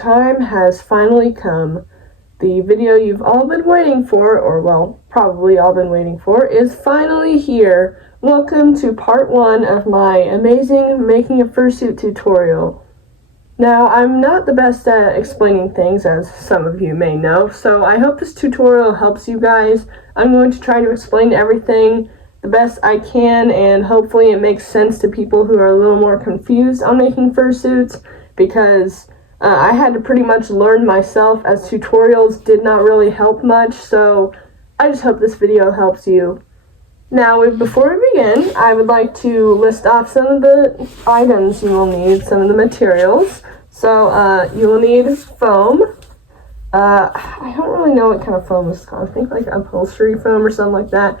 time has finally come. The video you've all been waiting for, or well, probably all been waiting for, is finally here. Welcome to part 1 of my amazing making a fursuit tutorial. Now, I'm not the best at explaining things, as some of you may know, so I hope this tutorial helps you guys. I'm going to try to explain everything the best I can, and hopefully it makes sense to people who are a little more confused on making fursuits, because I had to pretty much learn myself, as tutorials did not really help much, so I just hope this video helps you. Now, before we begin, I would like to list off some of the items you will need, some of the materials. So, you will need foam. I don't really know what kind of foam this is called. I think like upholstery foam or something like that.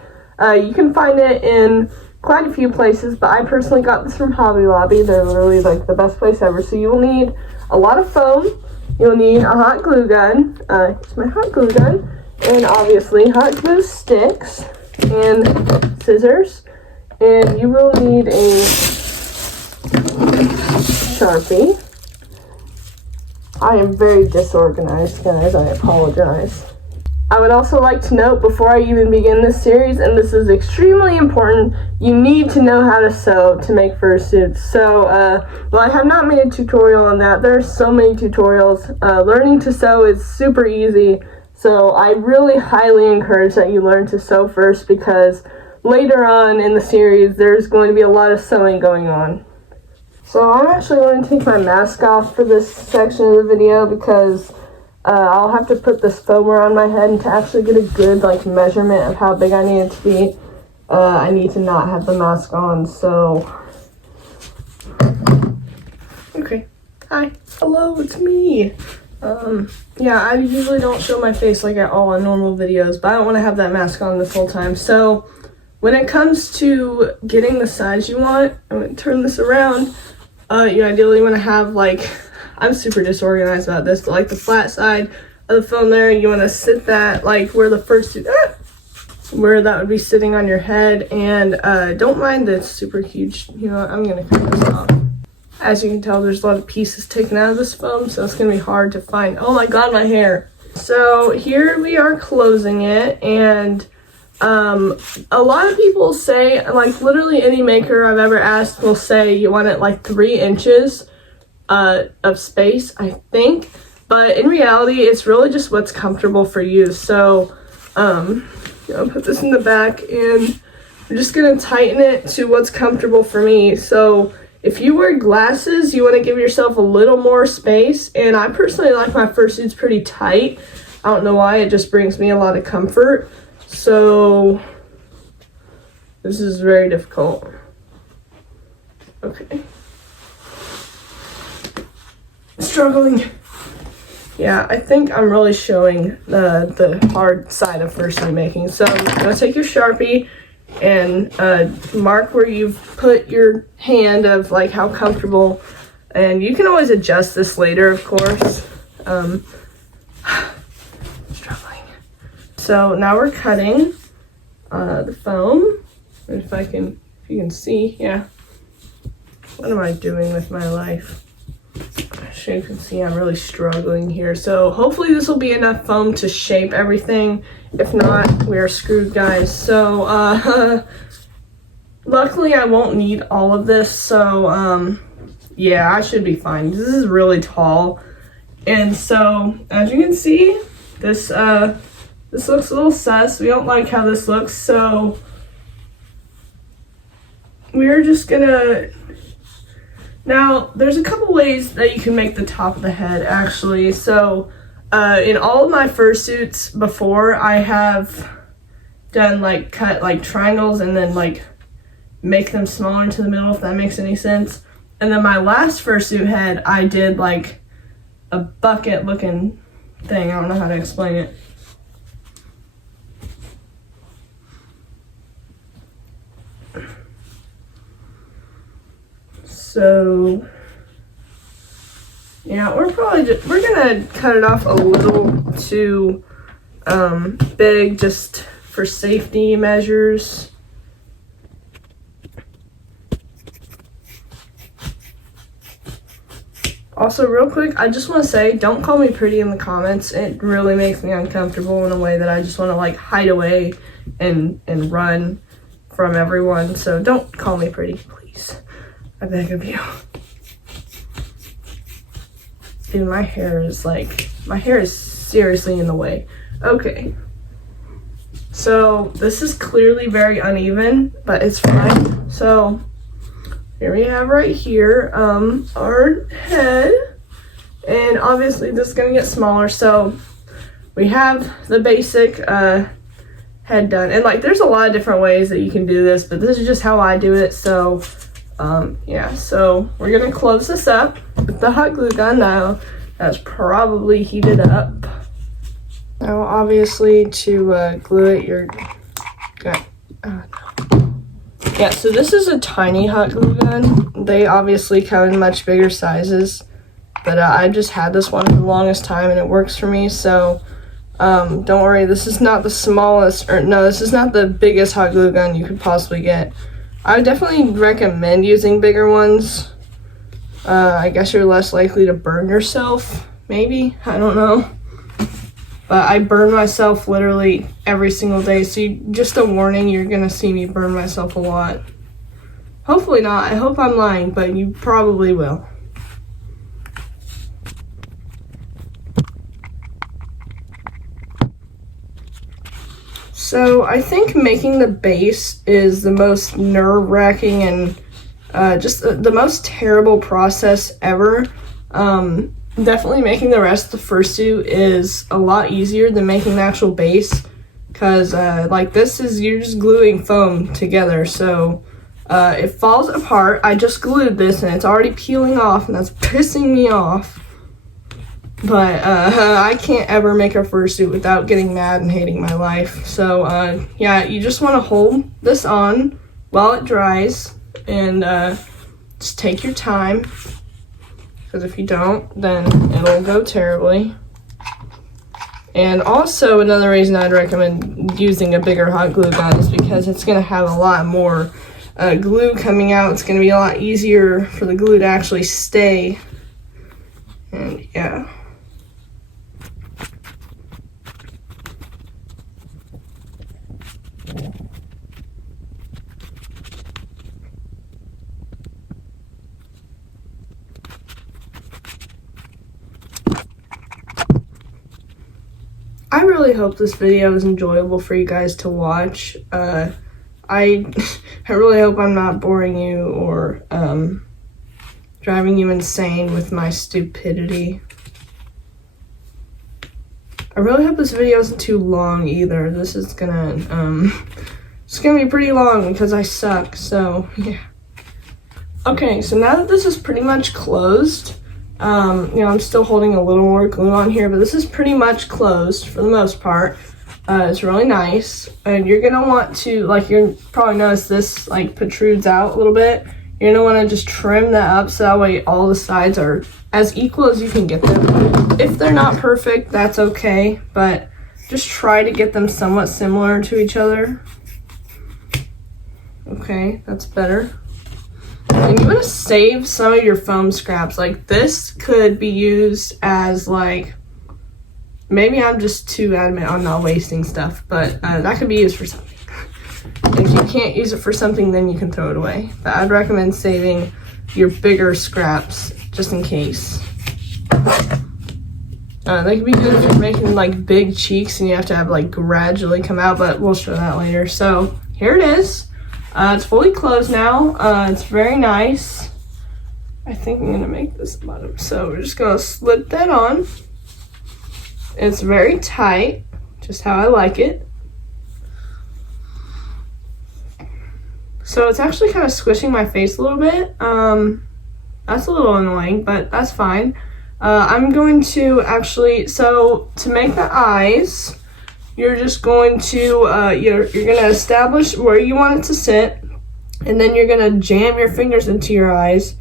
You can find it in quite a few places, but I personally got this from Hobby Lobby. They're literally like the best place ever. So you will need a lot of foam. You'll need a hot glue gun. Here's my hot glue gun. And obviously hot glue sticks and scissors. And you will need a Sharpie. I am very disorganized, guys. I apologize. I would also like to note, before I even begin this series, and this is extremely important, you need to know how to sew to make fursuits. So, well, I have not made a tutorial on that. There are so many tutorials. Learning to sew is super easy, so I really highly encourage that you learn to sew first, because later on in the series, there's going to be a lot of sewing going on. So I'm actually going to take my mask off for this section of the video, because I'll have to put this foamer on my head, and to actually get a good measurement of how big I need it to be, I need to not have the mask on. So okay, hi, hello, it's me. Yeah, I usually don't show my face at all in normal videos, but I don't want to have that mask on this whole time. So when it comes to getting the size you want, I'm going to turn this around. You ideally want to have I'm super disorganized about this, but the flat side of the foam there, you want to sit that where the fursuit, where that would be sitting on your head. And don't mind this super huge, I'm going to cut this off. As you can tell, there's a lot of pieces taken out of this foam, so it's going to be hard to find. Oh my god, my hair. So here we are closing it, and a lot of people say, literally any maker I've ever asked will say you want it 3 inches of space, I think, but in reality it's really just what's comfortable for you. So I'll put this in the back, and I'm just gonna tighten it to what's comfortable for me. So if you wear glasses, you want to give yourself a little more space, and I personally like my fursuits pretty tight. I don't know why, it just brings me a lot of comfort. So this is very difficult. Okay. Struggling. Yeah, I think I'm really showing the hard side of fursuit making. So I'm gonna take your Sharpie and mark where you've put your hand of how comfortable, and you can always adjust this later, of course. Struggling. So now we're cutting the foam. If you can see, yeah. What am I doing with my life? As you can see, I'm really struggling here. So hopefully this will be enough foam to shape everything. If not, we are screwed, guys. So luckily I won't need all of this. So yeah, I should be fine. This is really tall. And so as you can see, this looks a little sus. We don't like how this looks. So we're just gonna... Now, there's a couple ways that you can make the top of the head, actually. So, in all of my fursuits before, I have done, cut, triangles and then, make them smaller into the middle, if that makes any sense. And then my last fursuit head, I did, a bucket-looking thing. I don't know how to explain it. So yeah, we're gonna cut it off a little too big, just for safety measures. Also, real quick, I just want to say, don't call me pretty in the comments. It really makes me uncomfortable in a way that I just want to like hide away and run from everyone. So don't call me pretty, please. I beg of you. Dude, my hair is seriously in the way. Okay. So this is clearly very uneven, but it's fine. So here we have right here our head, and obviously this is gonna get smaller. So we have the basic head done, and like there's a lot of different ways that you can do this, but this is just how I do it. So yeah, so we're gonna close this up with the hot glue gun now. That's probably heated up. Now obviously to glue it, you're good. Yeah, so this is a tiny hot glue gun. They obviously come in much bigger sizes, but I've just had this one for the longest time and it works for me. So don't worry, this is not the smallest, or no, this is not the biggest hot glue gun you could possibly get. I would definitely recommend using bigger ones. I guess you're less likely to burn yourself, maybe, I don't know. But I burn myself literally every single day. So just a warning, you're going to see me burn myself a lot. Hopefully not. I hope I'm lying, but you probably will. So I think making the base is the most nerve-wracking and just the most terrible process ever. Definitely making the rest of the fursuit is a lot easier than making the actual base, because like this is, you're just gluing foam together, so it falls apart. I just glued this and it's already peeling off, and that's pissing me off. But I can't ever make a fursuit without getting mad and hating my life. So yeah, you just want to hold this on while it dries, and just take your time. Because if you don't, then it'll go terribly. And also another reason I'd recommend using a bigger hot glue gun is because it's going to have a lot more glue coming out. It's going to be a lot easier for the glue to actually stay. And yeah. I really hope this video is enjoyable for you guys to watch. I really hope I'm not boring you or driving you insane with my stupidity. I really hope this video isn't too long either. This is gonna it's gonna be pretty long because I suck, so yeah. Okay, so now that this is pretty much closed, you know, I'm still holding a little more glue on here, but this is pretty much closed for the most part. It's really nice, and you're gonna want to, like, you're probably notice this like protrudes out a little bit. You're gonna want to just trim that up so that way all the sides are as equal as you can get them. If they're not perfect, that's okay, but just try to get them somewhat similar to each other. Okay, that's better. And you want to save some of your foam scraps. Like, this could be used as, like, maybe I'm just too adamant on not wasting stuff, but that could be used for something. If you can't use it for something, then you can throw it away. But I'd recommend saving your bigger scraps just in case. They could be good if you're making like big cheeks and you have to have like gradually come out, but we'll show that later. So here it is. It's fully closed now. It's very nice. I think I'm gonna make this the bottom. So we're just gonna slip that on. It's very tight, just how I like it. So it's actually kind of squishing my face a little bit. That's a little annoying, but that's fine. I'm going to actually, so to make the eyes, you're just going to, you're gonna establish where you want it to sit, and then you're gonna jam your fingers into your eyes.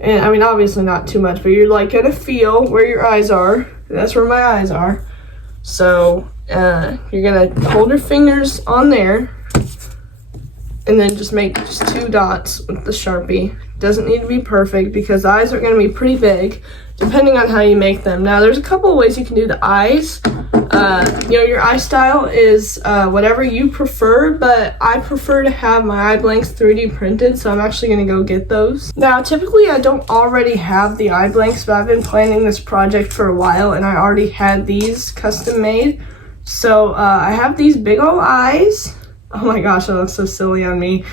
And I mean, obviously not too much, but you're like gonna feel where your eyes are. That's where my eyes are. So you're gonna hold your fingers on there, and then just make just 2 dots with the Sharpie Doesn't need to be perfect because the eyes are going to be pretty big depending on how you make them. Now, there's a couple of ways you can do the eyes. Your eye style is whatever you prefer, but I prefer to have my eye blanks 3D printed, so I'm actually going to go get those. Now, typically I don't already have the eye blanks, but I've been planning this project for a while, and I already had these custom made. So I have these big old eyes. Oh my gosh, that looks so silly on me.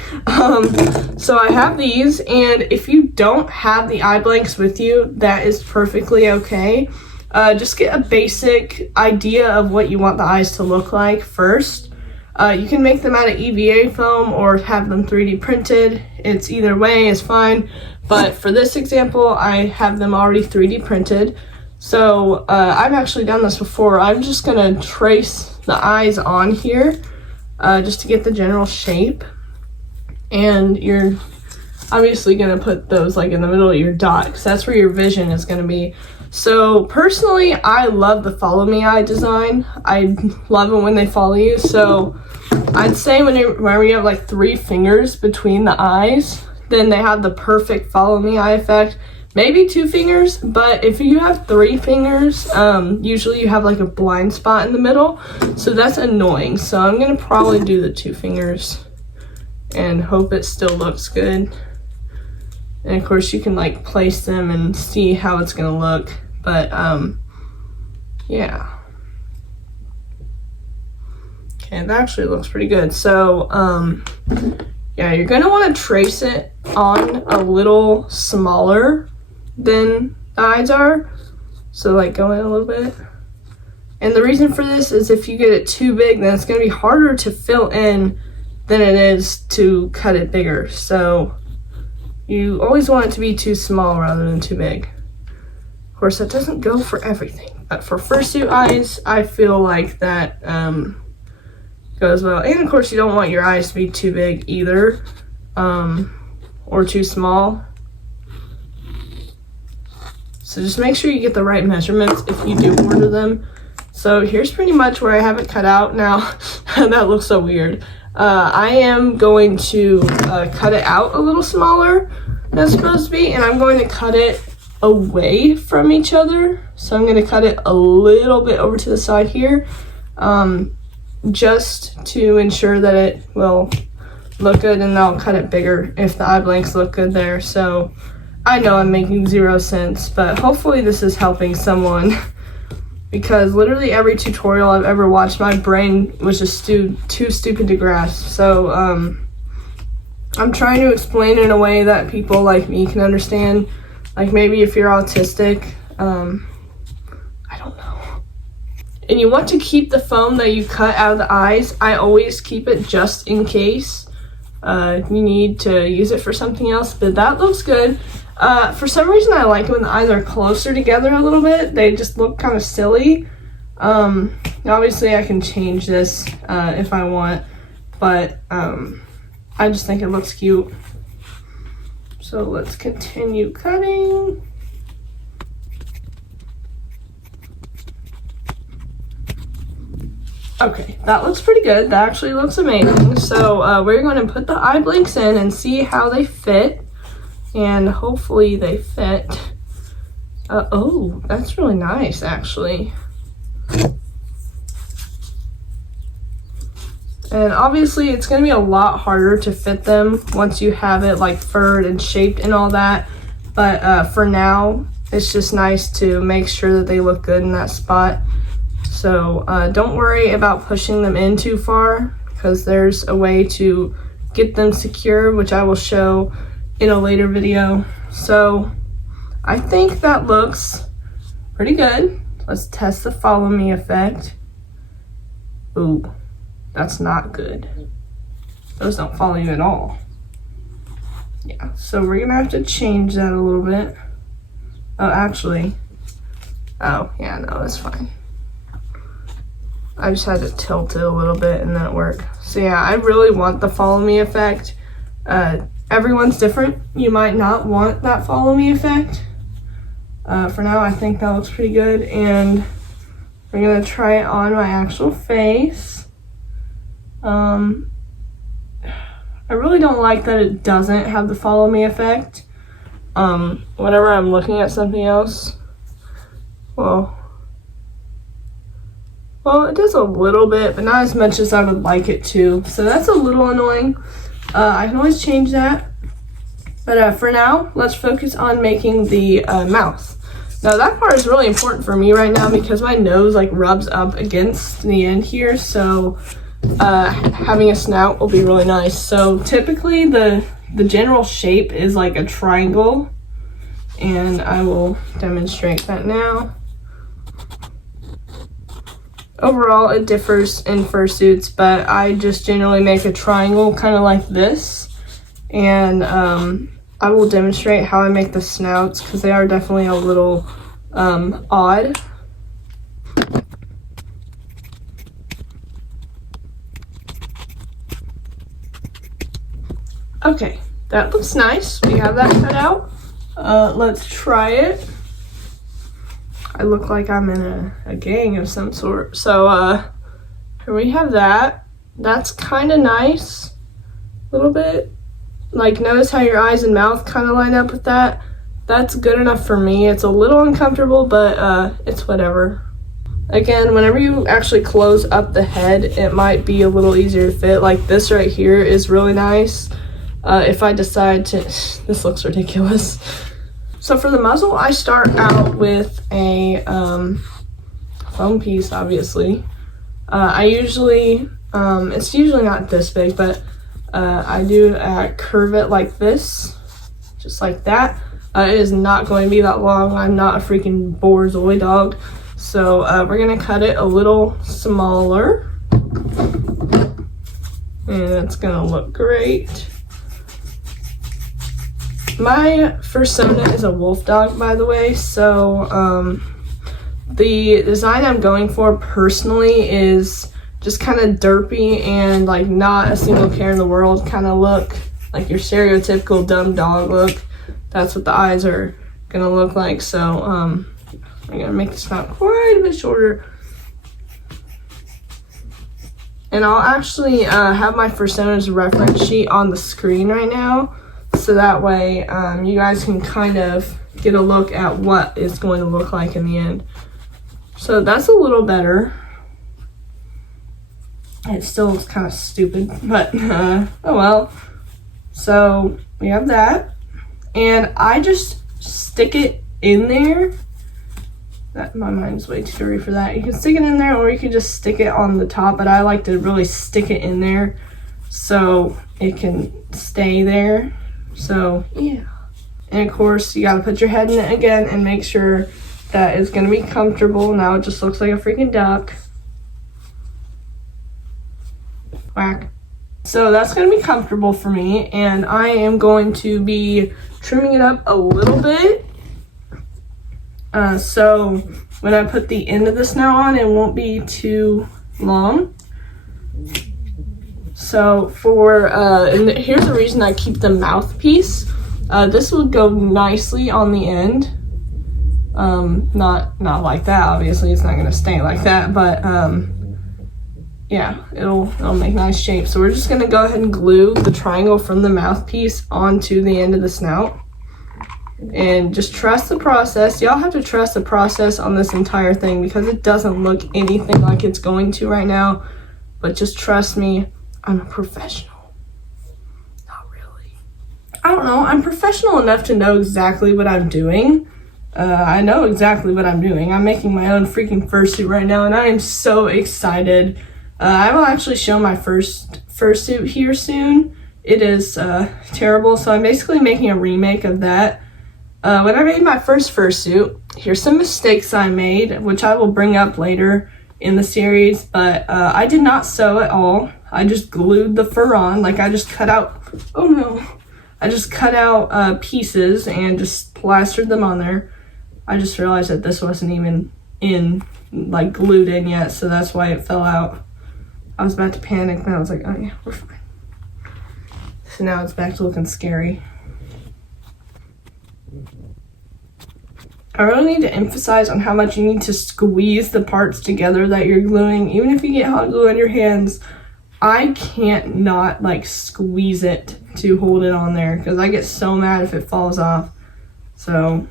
So I have these, and if you don't have the eye blanks with you, that is perfectly okay. Just get a basic idea of what you want the eyes to look like first. You can make them out of EVA foam or have them 3D printed. It's either way is fine, but for this example, I have them already 3D printed. So I've actually done this before. I'm just gonna trace the eyes on here just to get the general shape, and you're obviously gonna put those like in the middle of your dot because that's where your vision is gonna be. So personally, I love the follow me eye design. I love it when they follow you. So I'd say whenever you have like 3 fingers between the eyes, then they have the perfect follow me eye effect. Maybe 2 fingers, but if you have 3 fingers, usually you have like a blind spot in the middle, so that's annoying. So I'm gonna probably do the 2 fingers and hope it still looks good. And of course you can like place them and see how it's gonna look, but yeah. Okay, that actually looks pretty good. So yeah, you're gonna wanna trace it on a little smaller than the eyes are, so like go in a little bit. And the reason for this is if you get it too big, then it's going to be harder to fill in than it is to cut it bigger. So you always want it to be too small rather than too big. Of course, that doesn't go for everything, but for fursuit eyes, I feel like that goes well. And of course, you don't want your eyes to be too big either, or too small. So just make sure you get the right measurements if you do order them. So here's pretty much where I have it cut out. Now, that looks so weird. I am going to cut it out a little smaller than it's supposed to be, and I'm going to cut it away from each other. So I'm going to cut it a little bit over to the side here, just to ensure that it will look good, and I'll cut it bigger if the eye blanks look good there. So I know I'm making 0 sense, but hopefully this is helping someone, because literally every tutorial I've ever watched, my brain was just too stupid to grasp. So I'm trying to explain in a way that people like me can understand. Like maybe if you're autistic, I don't know. And you want to keep the foam that you cut out of the eyes. I always keep it just in case you need to use it for something else, but that looks good. For some reason, I like it when the eyes are closer together a little bit. They just look kind of silly. Obviously, I can change this if I want, but I just think it looks cute. So let's continue cutting. Okay, that looks pretty good. That actually looks amazing. So we're going to put the eye blanks in and see how they fit. And hopefully they fit. Oh, that's really nice, actually. And obviously it's going to be a lot harder to fit them once you have it like furred and shaped and all that. But for now, it's just nice to make sure that they look good in that spot. So don't worry about pushing them in too far, because there's a way to get them secure, which I will show in a later video. So I think that looks pretty good. Let's test the follow me effect. Ooh, that's not good. Those don't follow you at all. Yeah, so we're gonna have to change that a little bit. Oh, actually, oh yeah, no, that's fine. I just had to tilt it a little bit and that worked. So yeah, I really want the follow me effect. Everyone's different. You might not want that follow me effect. For now, I think that looks pretty good, and we're gonna try it on my actual face. I really don't like that it doesn't have the follow me effect. whenever I'm looking at something else, well, it does a little bit, but not as much as I would like it to. So that's a little annoying. I can always change that. But for now, let's focus on making the mouth. Now that part is really important for me right now because my nose like rubs up against the end here. So having a snout will be really nice. So typically the general shape is like a triangle. And I will demonstrate that now. Overall, it differs in fursuits, but I just generally make a triangle kind of like this. And I will demonstrate how I make the snouts because they are definitely a little odd. Okay, that looks nice. We have that cut out. Let's try it. I look like I'm in a gang of some sort. So here we have that. That's kind of nice. A little bit. Like, notice how your eyes and mouth kind of line up with that. That's good enough for me. It's a little uncomfortable, but it's whatever. Again, whenever you actually close up the head, it might be a little easier to fit. Like this right here is really nice. If I decide to, this looks ridiculous. So for the muzzle, I start out with a foam piece, obviously. I usually, it's usually not this big, but I do curve it like this, just like that. It is not going to be that long. I'm not a freaking borzoi dog. So we're going to cut it a little smaller. And that's going to look great. My fursona is a wolf dog, by the way. So the design I'm going for personally is just kind of derpy and like not a single care in the world kind of look, like your stereotypical dumb dog look. That's what the eyes are gonna look like. So I'm gonna make the snout quite a bit shorter, and I'll actually have my fursona's reference sheet on the screen right now, so that way you guys can kind of get a look at what it's going to look like in the end. So that's a little better. It still looks kind of stupid, but oh well. So we have that, and I just stick it in there. That my mind's way too dirty for that. You can stick it in there, or you can just stick it on the top, but I like to really stick it in there so it can stay there. So yeah, and of course you gotta put your head in it again and make sure that it's gonna be comfortable. Now it just looks like a freaking duck. Whack. So that's going to be comfortable for me, and I am going to be trimming it up a little bit. So when I put the end of the snout on, it won't be too long. So for, and here's the reason I keep the mouthpiece. This will go nicely on the end. Not like that, obviously, it's not going to stay like that, but, yeah, it'll make nice shape. So we're just gonna go ahead and glue the triangle from the mouthpiece onto the end of the snout. And just trust the process. Y'all have to trust the process on this entire thing because it doesn't look anything like it's going to right now. But just trust me, I'm a professional. Not really. I don't know, I'm professional enough to know exactly what I'm doing. I know exactly what I'm doing. I'm making my own freaking fursuit right now, and I am so excited. I will actually show my first fursuit here soon. It is terrible, so I'm basically making a remake of that. When I made my first fursuit, here's some mistakes I made, which I will bring up later in the series, but I did not sew at all. I just glued the fur on, like I just cut out, oh no, I just cut out pieces and just plastered them on there. I just realized that this wasn't even like glued in yet, so that's why it fell out. I was about to panic, and I was like, oh yeah, we're fine. So now it's back to looking scary. I really need to emphasize on how much you need to squeeze the parts together that you're gluing. Even if you get hot glue on your hands, I can't not like squeeze it to hold it on there because I get so mad if it falls off. So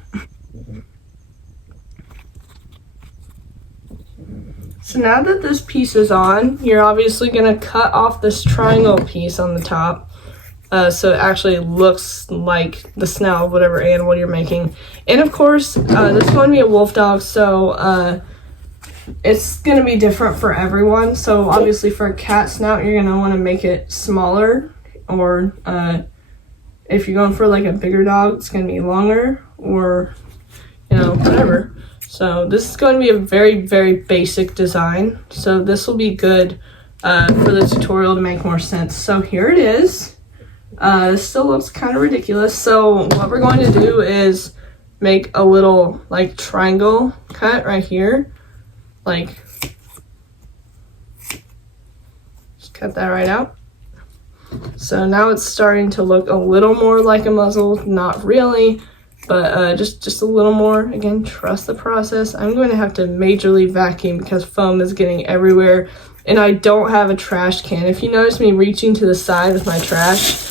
now that this piece is on, you're obviously going to cut off this triangle piece on the top. So it actually looks like the snout of whatever animal you're making. And of course, this is going to be a wolf dog, so it's going to be different for everyone. So obviously for a cat snout, you're going to want to make it smaller. Or if you're going for like a bigger dog, it's going to be longer, or, you know, whatever. So this is going to be a very, very basic design. So this will be good for the tutorial to make more sense. So here it is. This still looks kind of ridiculous. So what we're going to do is make a little like triangle cut right here. Like, just cut that right out. So now it's starting to look a little more like a muzzle. Not really, but just a little more. Again, trust the process. I'm going to have to majorly vacuum because foam is getting everywhere, and I don't have a trash can. If you notice me reaching to the side with my trash,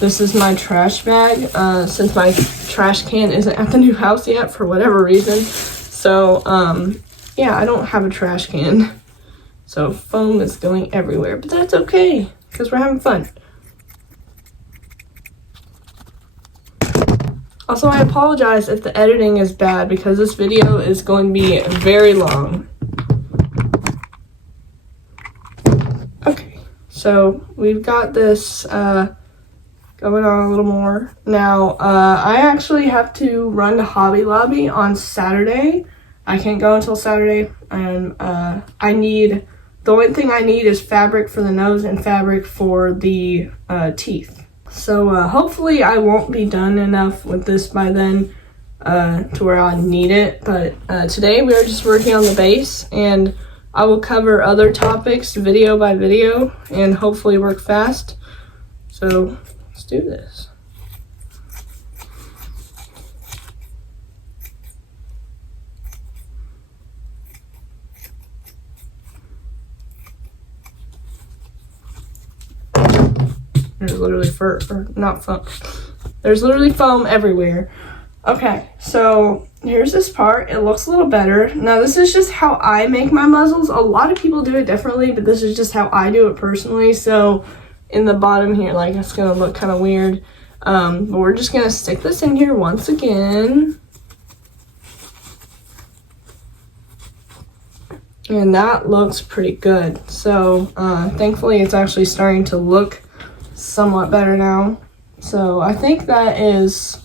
this is my trash bag, since my trash can isn't at the new house yet for whatever reason. So, yeah, I don't have a trash can. So foam is going everywhere, but that's okay because we're having fun. Also, I apologize if the editing is bad because this video is going to be very long. Okay, so we've got this going on a little more. Now, I actually have to run to Hobby Lobby on Saturday. I can't go until Saturday, and the only thing I need is fabric for the nose and fabric for the teeth. So hopefully I won't be done enough with this by then to where I'll need it. But today we are just working on the base, and I will cover other topics video by video and hopefully work fast. So let's do this. There's literally There's literally foam everywhere. Okay, so here's this part. It looks a little better. Now this is just how I make my muzzles. A lot of people do it differently, but this is just how I do it personally. So in the bottom here, like, it's gonna look kind of weird. But we're just gonna stick this in here once again. And that looks pretty good. So thankfully it's actually starting to look somewhat better now. So I think that is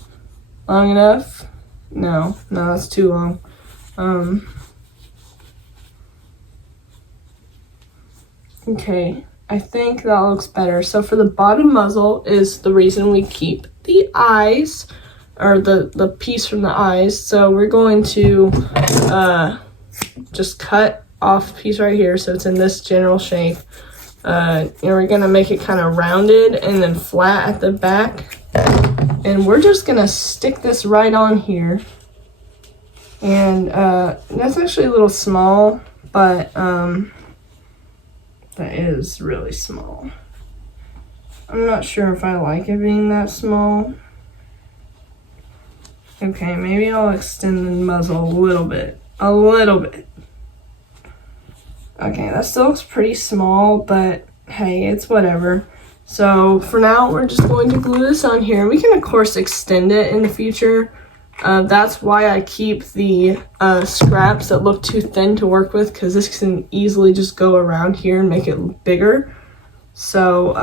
long enough. No, that's too long. Okay, I think that looks better. So for the bottom muzzle is the reason we keep the eyes, or the piece from the eyes. So we're going to just cut off a piece right here so it's in this general shape. And we're gonna make it kind of rounded and then flat at the back. And we're just gonna stick this right on here. And that's actually a little small, but that is really small. I'm not sure if I like it being that small. Okay, maybe I'll extend the muzzle a little bit. Okay, that still looks pretty small, but hey, it's whatever. So for now, we're just going to glue this on here. We can, of course, extend it in the future. That's why I keep the scraps that look too thin to work with, because this can easily just go around here and make it bigger. So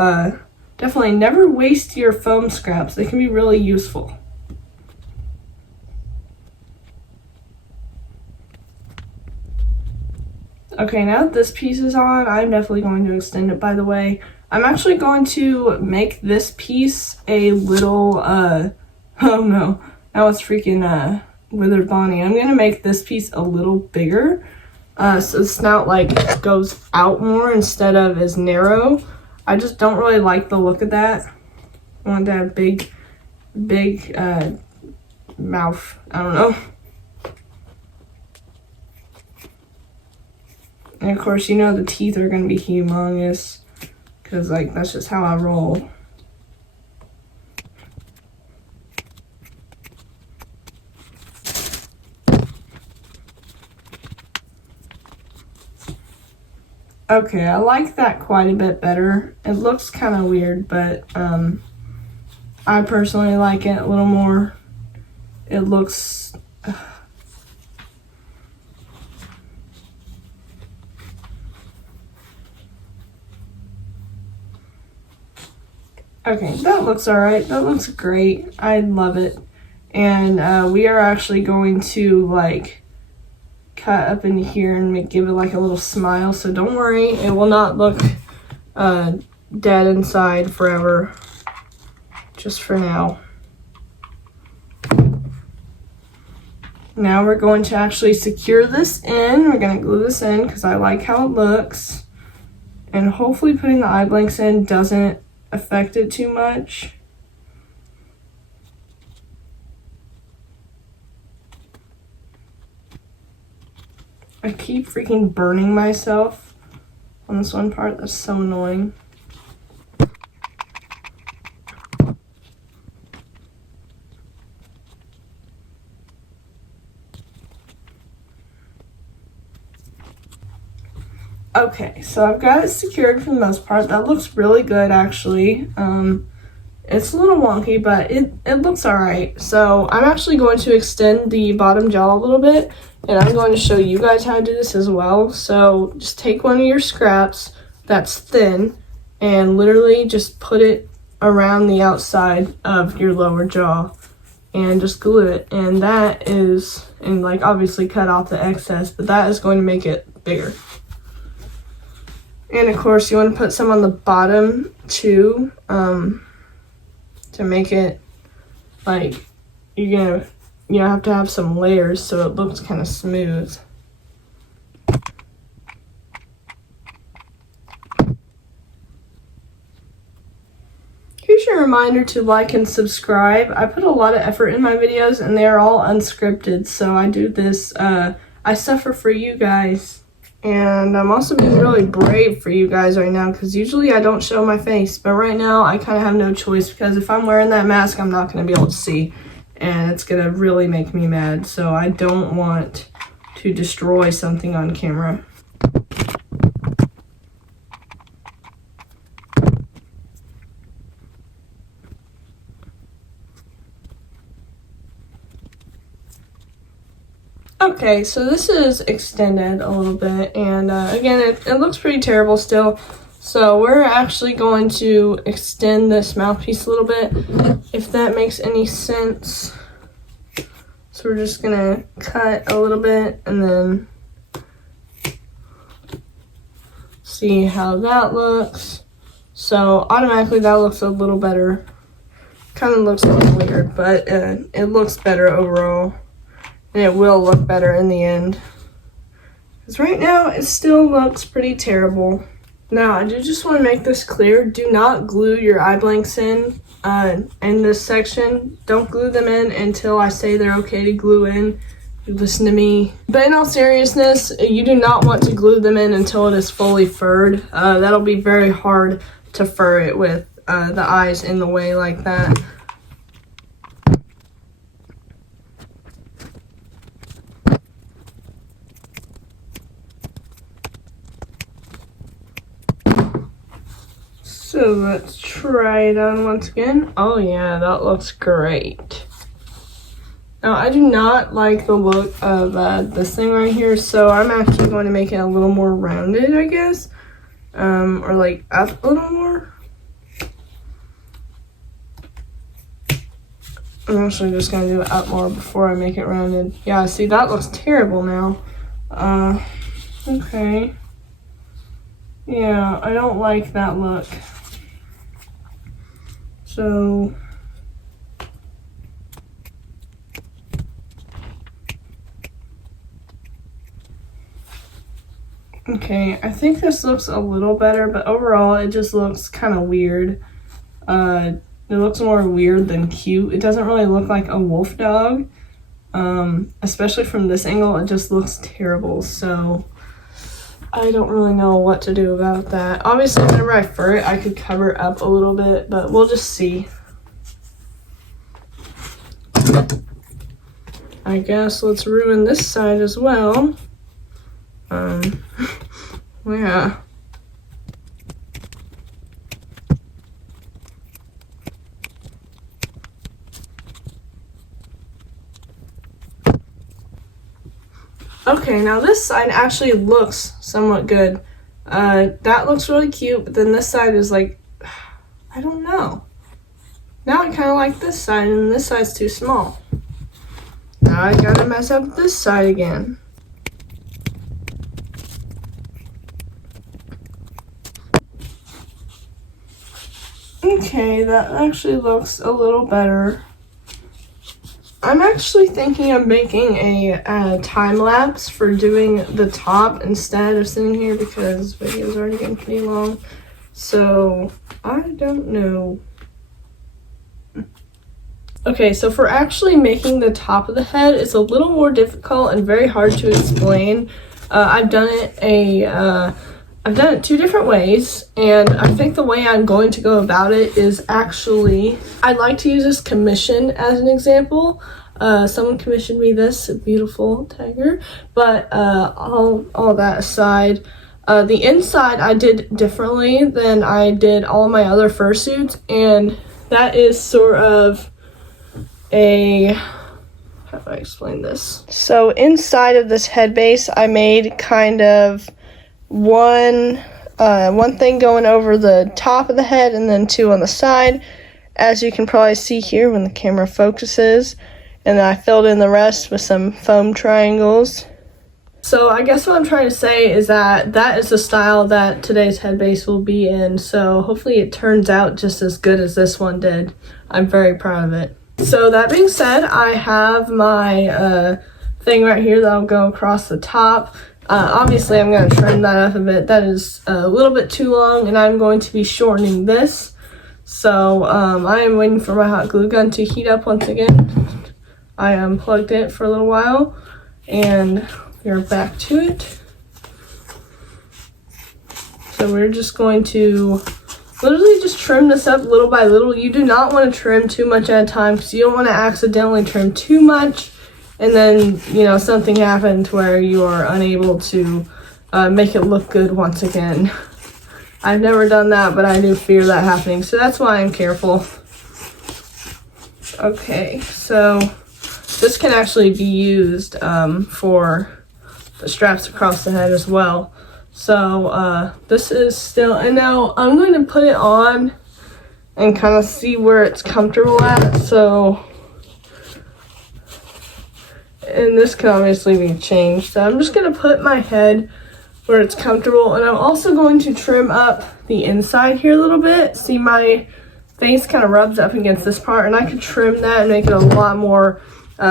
definitely never waste your foam scraps. They can be really useful. Okay, now that this piece is on, I'm definitely going to extend it, by the way. I'm actually going to make this piece a little, oh no, now it's freaking withered Bonnie. I'm going to make this piece a little bigger, so the snout, like, goes out more instead of as narrow. I just don't really like the look of that. I want to have big mouth, I don't know. And of course, you know the teeth are going to be humongous, because, like, that's just how I roll. Okay, I like that quite a bit better. It looks kind of weird, but I personally like it a little more. It looks... Okay, that looks alright. That looks great. I love it. And we are actually going to like cut up in here and give it like a little smile. So don't worry, it will not look dead inside forever. Just for now. Now we're going to actually secure this in. We're going to glue this in because I like how it looks. And hopefully putting the eye blanks in doesn't affect it too much. I keep freaking burning myself on this one part. That's so annoying. Okay, so I've got it secured for the most part. That looks really good, actually. It's a little wonky, but it looks alright. So I'm actually going to extend the bottom jaw a little bit, and I'm going to show you guys how to do this as well. So just take one of your scraps that's thin, and literally just put it around the outside of your lower jaw, and just glue it. And that is, and like obviously cut off the excess, but that is going to make it bigger. And of course, you want to put some on the bottom too, to make it like you have to have some layers so it looks kind of smooth. Here's your reminder to like and subscribe. I put a lot of effort in my videos and they're all unscripted, so I do this, I suffer for you guys. And I'm also being really brave for you guys right now because usually I don't show my face. But right now I kind of have no choice because if I'm wearing that mask, I'm not going to be able to see. And it's going to really make me mad. So I don't want to destroy something on camera. Okay, so this is extended a little bit, and again, it looks pretty terrible still. So we're actually going to extend this mouthpiece a little bit, if that makes any sense. So we're just gonna cut a little bit and then see how that looks. So automatically that looks a little better. Kind of looks a little weird, but it looks better overall. And it will look better in the end. Because right now, it still looks pretty terrible. Now, I do just want to make this clear. Do not glue your eye blanks in this section. Don't glue them in until I say they're okay to glue in. You listen to me. But in all seriousness, you do not want to glue them in until it is fully furred. That'll be very hard to fur it with the eyes in the way like that. So let's try it on once again. Oh yeah, that looks great. Now I do not like the look of this thing right here, so I'm actually going to make it a little more rounded, I guess. Or like up a little more. I'm actually just going to do it up more before I make it rounded. Yeah, see, that looks terrible now. Okay. Yeah, I don't like that look. So, okay, I think this looks a little better, but overall it just looks kind of weird. It looks more weird than cute. It doesn't really look like a wolf dog. Especially from this angle, it just looks terrible. So I don't really know what to do about that. Obviously, whenever I fur it, I could cover up a little bit, but we'll just see. I guess let's ruin this side as well. Yeah. Okay, now this side actually looks somewhat good. That looks really cute, but then this side is like, I don't know. Now I kind of like this side, and this side's too small. Now I gotta mess up this side again. Okay, that actually looks a little better. I'm actually thinking of making a time lapse for doing the top instead of sitting here because the video's already getting pretty long. So, I don't know. Okay, so for actually making the top of the head, it's a little more difficult and very hard to explain. I've done it two different ways, and I think the way I'm going to go about it is actually, I like to use this commission as an example. Someone commissioned me this beautiful tiger, but all that aside, the inside I did differently than I did all my other fursuits, and that is sort of how do I explain this? So inside of this head base, I made kind of one thing going over the top of the head and then two on the side, as you can probably see here when the camera focuses, and then I filled in the rest with some foam triangles. So I guess what I'm trying to say is that is the style that today's head base will be in, so hopefully it turns out just as good as this one did. I'm very proud of it. So that being said, I have my thing right here that'll go across the top. Obviously, I'm going to trim that up a bit. That is a little bit too long, and I'm going to be shortening this. So I am waiting for my hot glue gun to heat up once again. I unplugged it for a little while, and we're back to it. So we're just going to literally just trim this up little by little. You do not want to trim too much at a time because you don't want to accidentally trim too much and then, you know, something happened where you are unable to make it look good once again. I've never done that, but I do fear that happening, so that's why I'm careful. Okay, so this can actually be used for the straps across the head as well. So this is still, and now I'm going to put it on and kind of see where it's comfortable at. So, and this can obviously be changed. So I'm just going to put my head where it's comfortable, and I'm also going to trim up the inside here a little bit. See, my face kind of rubs up against this part, and I could trim that and make it a lot more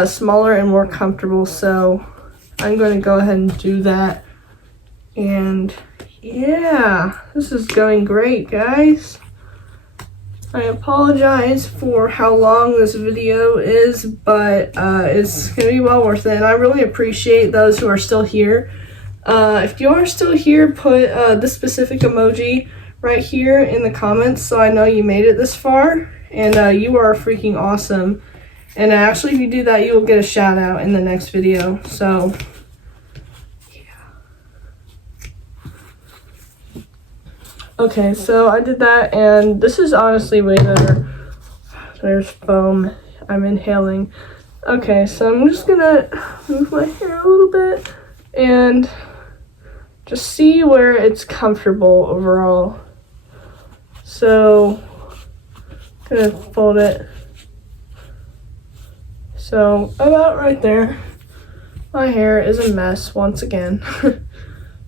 smaller and more comfortable. So I'm going to go ahead and do that. And yeah, this is going great, guys. I apologize for how long this video is, but it's going to be well worth it. And I really appreciate those who are still here. If you are still here, put this specific emoji right here in the comments so I know you made it this far. And you are freaking awesome. And actually, if you do that, you will get a shout out in the next video. So okay, so I did that, and this is honestly way better. There's foam. I'm inhaling. Okay, so I'm just gonna move my hair a little bit and just see where it's comfortable overall. So, I'm gonna fold it. So, about right there. My hair is a mess once again.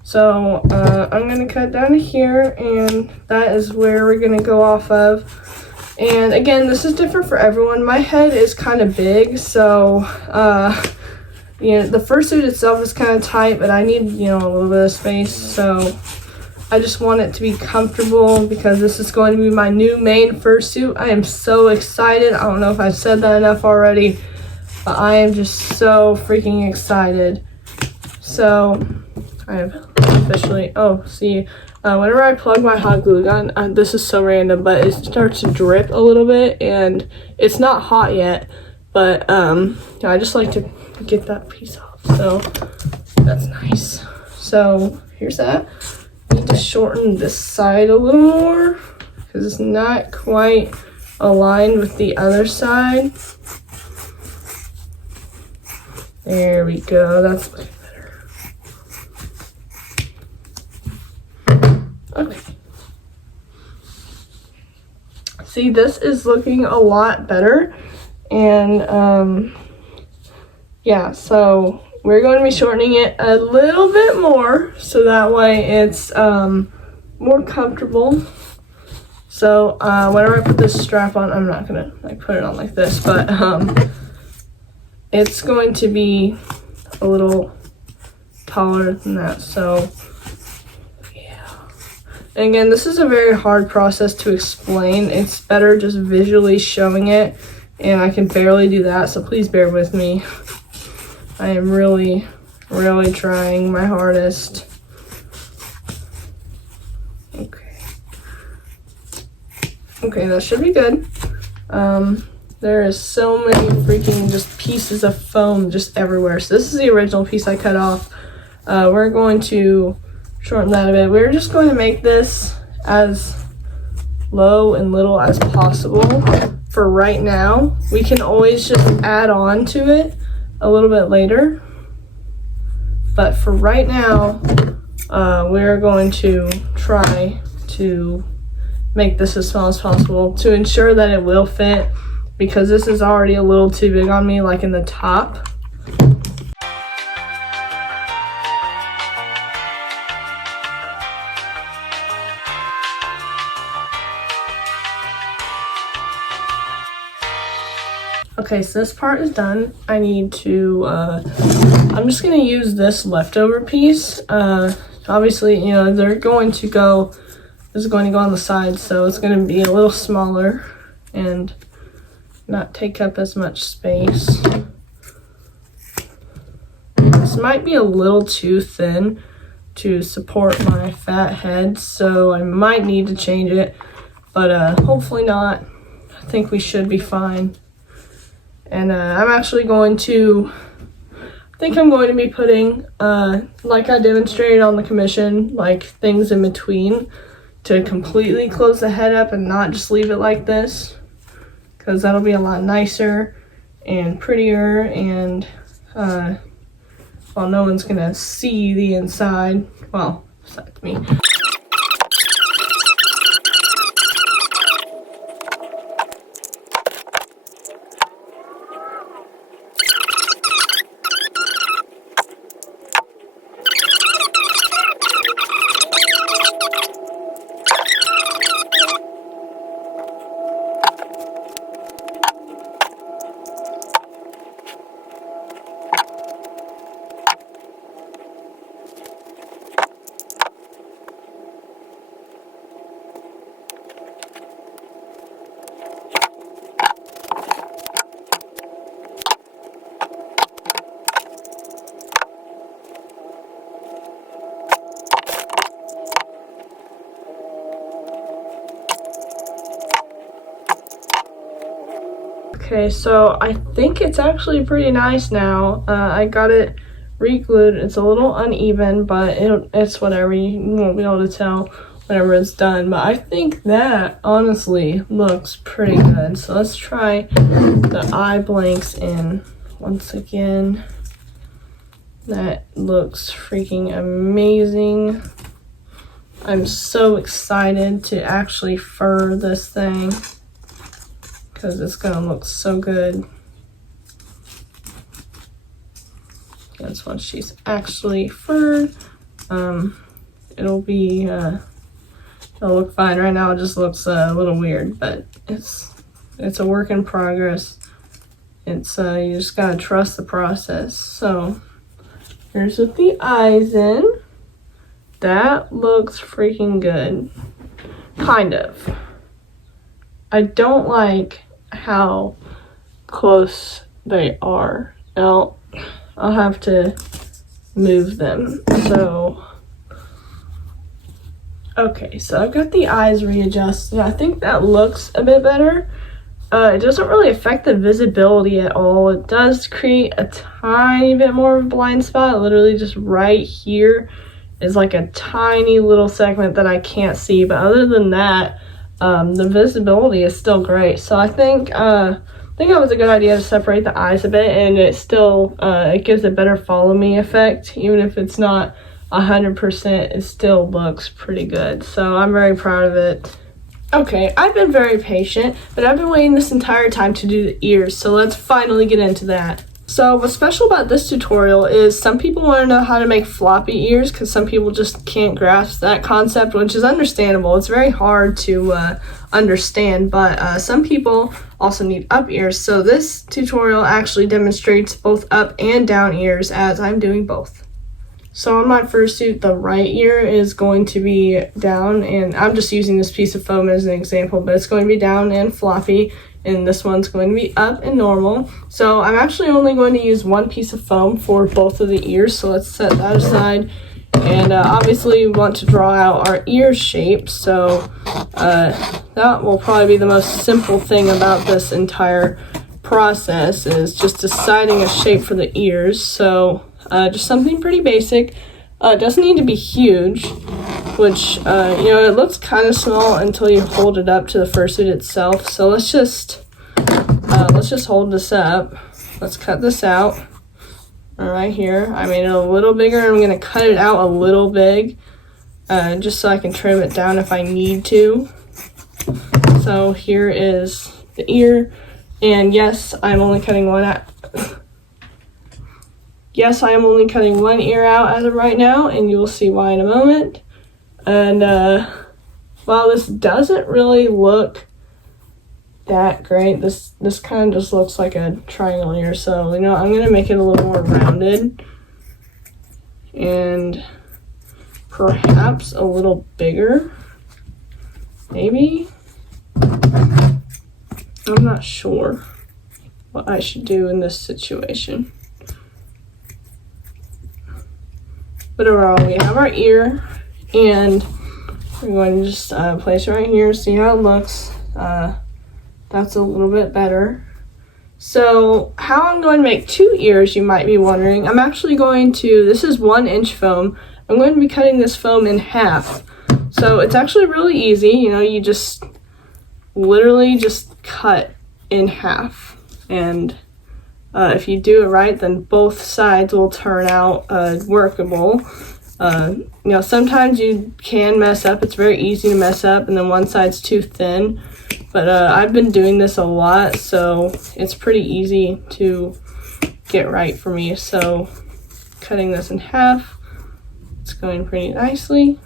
So I'm going to cut down to here, and that is where we're going to go off of. And again, this is different for everyone. My head is kind of big, so you know, the fursuit itself is kind of tight, but I need, you know, a little bit of space. So I just want it to be comfortable because this is going to be my new main fursuit. I am so excited. I don't know if I've said that enough already, but I am just so freaking excited. So I've officially, whenever I plug my hot glue gun, this is so random, but it starts to drip a little bit, and it's not hot yet, but I just like to get that piece off, so that's nice. So here's that. I need to shorten this side a little more because it's not quite aligned with the other side. There we go, that's looking better. Okay. See, this is looking a lot better. And yeah, so we're going to be shortening it a little bit more so that way it's more comfortable. So whenever I put this strap on, I'm not gonna like put it on like this, but it's going to be a little taller than that. So yeah. And again, this is a very hard process to explain. It's better just visually showing it, and I can barely do that, so please bear with me. I am really, really trying my hardest. Okay, that should be good. There is so many freaking just pieces of foam just everywhere. So this is the original piece I cut off. We're going to shorten that a bit. We're just going to make this as low and little as possible for right now. We can always just add on to it a little bit later. But for right now, we're going to try to make this as small as possible to ensure that it will fit, because this is already a little too big on me, like in the top. Okay, so this part is done. I need to, I'm just gonna use this leftover piece. Obviously, you know, they're going to go, this is going to go on the side, so it's going to be a little smaller and not take up as much space. This might be a little too thin to support my fat head, so I might need to change it, but hopefully not. I think we should be fine. And I'm actually going to, I think I'm going to be putting, like I demonstrated on the commission, like things in between to completely close the head up and not just leave it like this, because that'll be a lot nicer and prettier, and well, no one's gonna see the inside, well, besides me. Okay, so I think it's actually pretty nice now. I got it re-glued. It's a little uneven, but it's whatever. You won't be able to tell whenever it's done. But I think that honestly looks pretty good. So let's try the eye blanks in once again. That looks freaking amazing. I'm so excited to actually fur this thing, because it's gonna look so good. That's once she's actually furred. It'll be, it'll look fine. Right now it just looks a little weird, but it's a work in progress. It's, you just gotta trust the process. So here's with the eyes in. That looks freaking good. Kind of. I don't like how close they are. Now, I'll have to move them. So, okay, so I've got the eyes readjusted. I think that looks a bit better. It doesn't really affect the visibility at all. It does create a tiny bit more of a blind spot. Literally just right here is like a tiny little segment that I can't see. But other than that, the visibility is still great. So I think that was a good idea to separate the eyes a bit, and it still it gives a better follow me effect, even if it's not 100%, it still looks pretty good. So I'm very proud of it. Okay, I've been very patient, but I've been waiting this entire time to do the ears, so let's finally get into that. So what's special about this tutorial is some people want to know how to make floppy ears because some people just can't grasp that concept, which is understandable. It's very hard to understand, but some people also need up ears. So this tutorial actually demonstrates both up and down ears as I'm doing both. So on my fursuit, the right ear is going to be down, and I'm just using this piece of foam as an example, but it's going to be down and floppy, and this one's going to be up and normal. So I'm actually only going to use one piece of foam for both of the ears, so let's set that aside. And obviously we want to draw out our ear shape, so that will probably be the most simple thing about this entire process, is just deciding a shape for the ears. So just something pretty basic. It doesn't need to be huge, which, it looks kind of small until you hold it up to the fursuit itself. So let's just hold this up. Let's cut this out. Right here. I made it a little bigger. I'm going to cut it out a little big, just so I can trim it down if I need to. So here is the ear. And yes, I'm only cutting one out. Yes, I am only cutting one ear out as of right now, and you will see why in a moment. And while this doesn't really look that great, this kind of just looks like a triangle ear. So, I'm going to make it a little more rounded and perhaps a little bigger, maybe. I'm not sure what I should do in this situation. But overall, we have our ear, and we're going to just place it right here, see how it looks. That's a little bit better. So how I'm going to make two ears, you might be wondering. I'm actually going to, this is 1-inch foam. I'm going to be cutting this foam in half. So it's actually really easy. You just literally just cut in half. And if you do it right, then both sides will turn out workable. Sometimes you can mess up. It's very easy to mess up, and then one side's too thin. But I've been doing this a lot, so it's pretty easy to get right for me. So cutting this in half, it's going pretty nicely.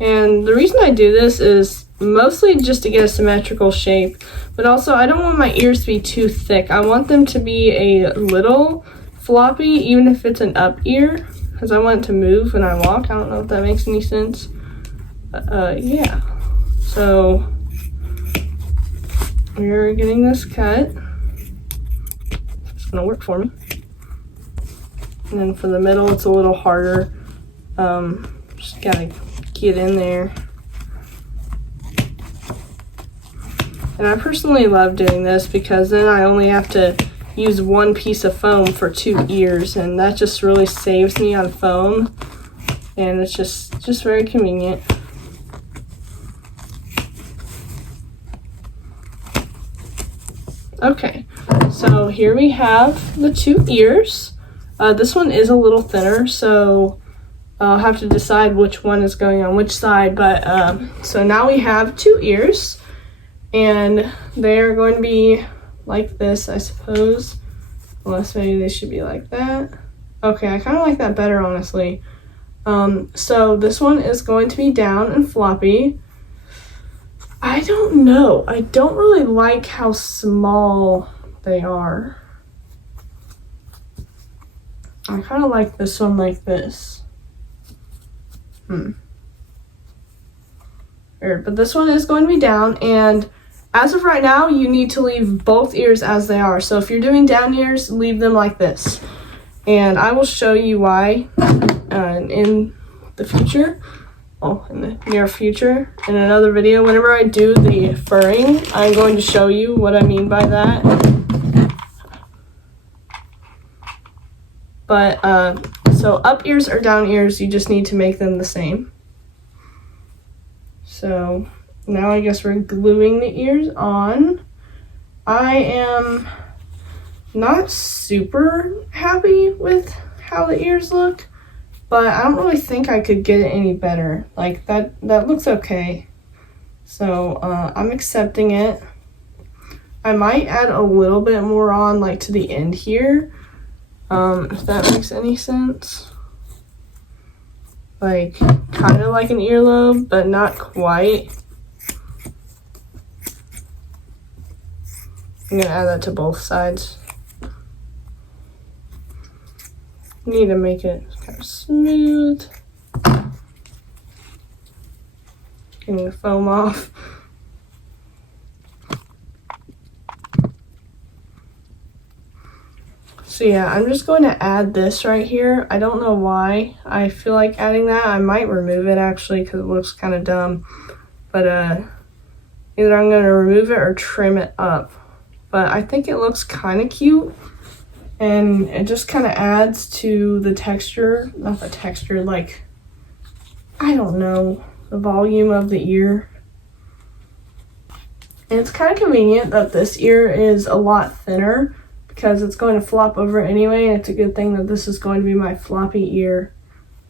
And the reason I do this is mostly just to get a symmetrical shape, but also I don't want my ears to be too thick. I want them to be a little floppy, even if it's an up ear, because I want it to move when I walk. I don't know if that makes any sense. Yeah. So we're getting this cut. It's gonna work for me. And then for the middle, it's a little harder. Just gotta get in there. And I personally love doing this because then I only have to use one piece of foam for two ears, and that just really saves me on foam, and it's just very convenient. Okay, so here we have the two ears. This one is a little thinner, so I'll have to decide which one is going on which side, but so now we have two ears. And they're going to be like this, I suppose. Unless maybe they should be like that. Okay, I kind of like that better, honestly. So this one is going to be down and floppy. I don't know. I don't really like how small they are. I kind of like this one like this. Weird, but this one is going to be down, and as of right now, you need to leave both ears as they are. So if you're doing down ears, leave them like this. And I will show you why in the future. In the near future, in another video. Whenever I do the furring, I'm going to show you what I mean by that. But, so up ears or down ears, you just need to make them the same. So now I guess we're gluing the ears on. I am not super happy with how the ears look. but I don't really think I could get it any better. Like that looks okay. So I'm accepting it. I might add a little bit more on like to the end here, if that makes any sense. Like kind of like an earlobe, but not quite. I'm gonna add that to both sides. Need to make it kind of smooth. Getting the foam off. So yeah, I'm just going to add this right here. I don't know why I feel like adding that. I might remove it actually because it looks kind of dumb. But either I'm going to remove it or trim it up. But I think it looks kind of cute. And it just kind of adds to the texture. Not the texture, like, I don't know, the volume of the ear. And it's kind of convenient that this ear is a lot thinner, because it's going to flop over anyway, and it's a good thing that this is going to be my floppy ear.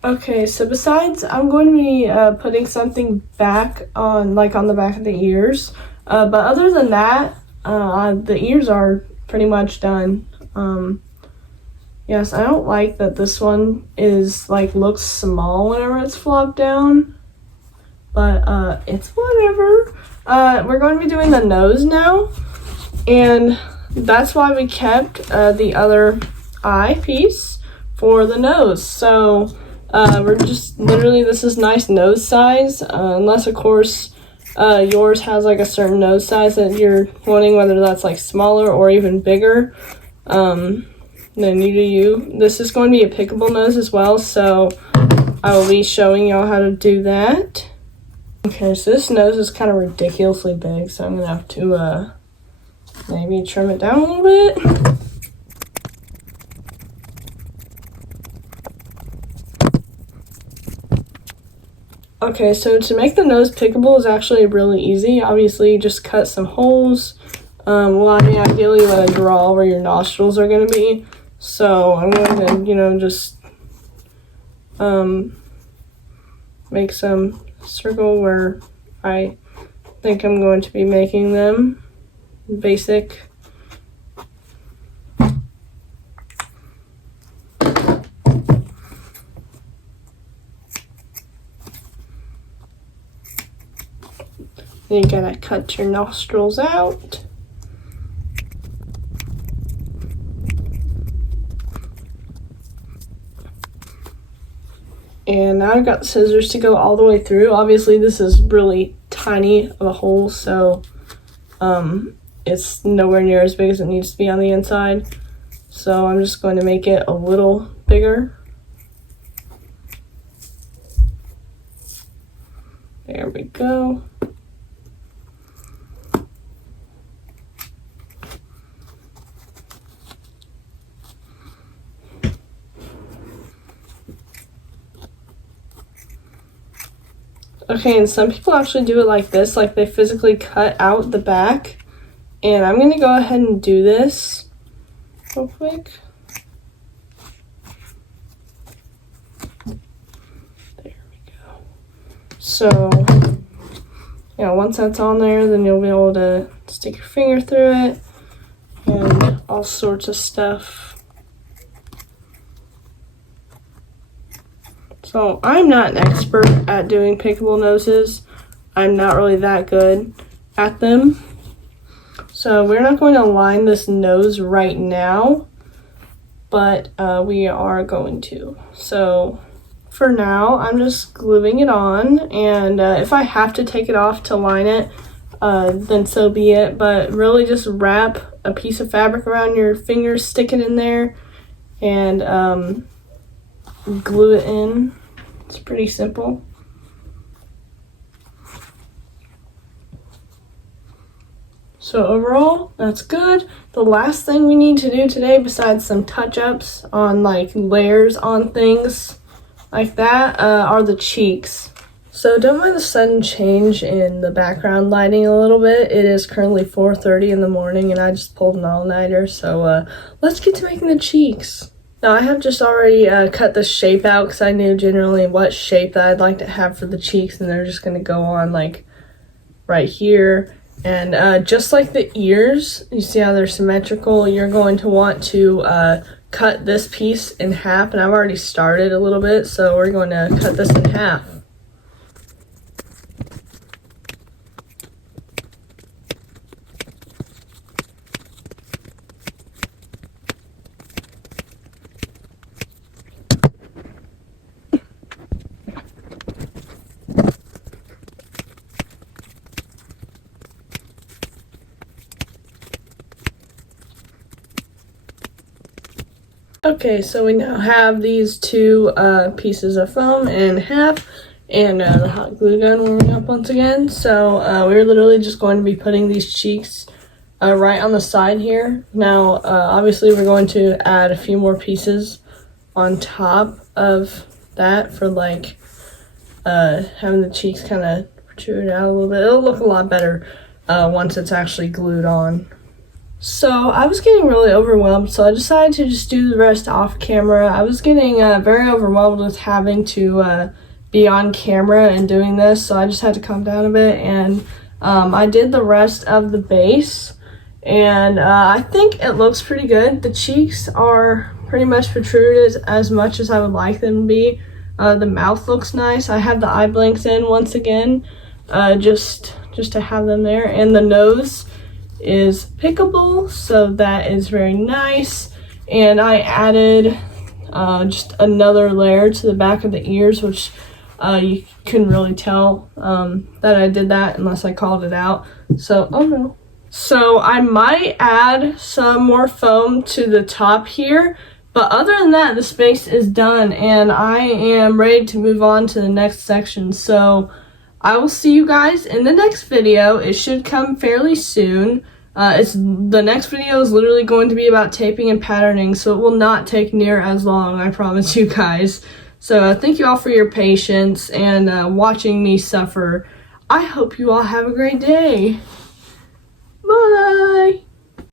Okay, so besides, I'm going to be putting something back on, like on the back of the ears. But other than that, the ears are pretty much done. Yes, I don't like that this one is like looks small whenever it's flopped down, but it's whatever. We're going to be doing the nose now, and that's why we kept the other eye piece for the nose. So we're just literally, this is nice nose size, unless of course yours has like a certain nose size that you're wanting, whether that's like smaller or even bigger. Then you do you. This is going to be a pickable nose as well, so I will be showing y'all how to do that. Okay, so this nose is kind of ridiculously big, so I'm gonna have to maybe trim it down a little bit. Okay, so to make the nose pickable is actually really easy. Obviously, you just cut some holes. Well, I mean, ideally, you want to draw where your nostrils are going to be. So I'm going to, just make some circle where I think I'm going to be making them. Basic. Then you gotta cut your nostrils out. And now I've got scissors to go all the way through. Obviously this is really tiny of a hole, so it's nowhere near as big as it needs to be on the inside. So I'm just going to make it a little bigger. There we go. Okay, and some people actually do it like this, like they physically cut out the back. And I'm going to go ahead and do this real quick. There we go. So, once that's on there, then you'll be able to stick your finger through it and all sorts of stuff. So I'm not an expert at doing pickable noses. I'm not really that good at them. So we're not going to line this nose right now, but we are going to. So for now, I'm just gluing it on, and if I have to take it off to line it, then so be it. But really just wrap a piece of fabric around your fingers, stick it in there, and glue it in. It's pretty simple. So overall, that's good. The last thing we need to do today, besides some touch-ups on like layers on things like that, are the cheeks. So don't mind the sudden change in the background lighting a little bit. It is currently 4:30 in the morning and I just pulled an all-nighter. So let's get to making the cheeks. Now I have just already cut the shape out because I knew generally what shape that I'd like to have for the cheeks, and they're just going to go on like right here. And just like the ears, you see how they're symmetrical, you're going to want to cut this piece in half, and I've already started a little bit, so we're going to cut this in half. Okay, so we now have these two pieces of foam in half, and the hot glue gun warming up once again. So we're literally just going to be putting these cheeks right on the side here. Now, obviously we're going to add a few more pieces on top of that for like having the cheeks kind of protrude out a little bit. It'll look a lot better once it's actually glued on. So I was getting really overwhelmed, so I decided to just do the rest off camera. I was getting very overwhelmed with having to be on camera and doing this, so I just had to calm down a bit, and I did the rest of the base, and I think it looks pretty good. The cheeks are pretty much protruded as much as I would like them to be. The mouth looks nice. I have the eye blanks in once again, just to have them there, and the nose is pickable, so that is very nice. And I added just another layer to the back of the ears, which you couldn't really tell that I did that unless I called it out. So, oh no. So I might add some more foam to the top here, but other than that, the space is done, and I am ready to move on to the next section. So I will see you guys in the next video. It should come fairly soon. The next video is literally going to be about taping and patterning, so it will not take near as long, I promise you guys. So thank you all for your patience and watching me suffer. I hope you all have a great day. Bye!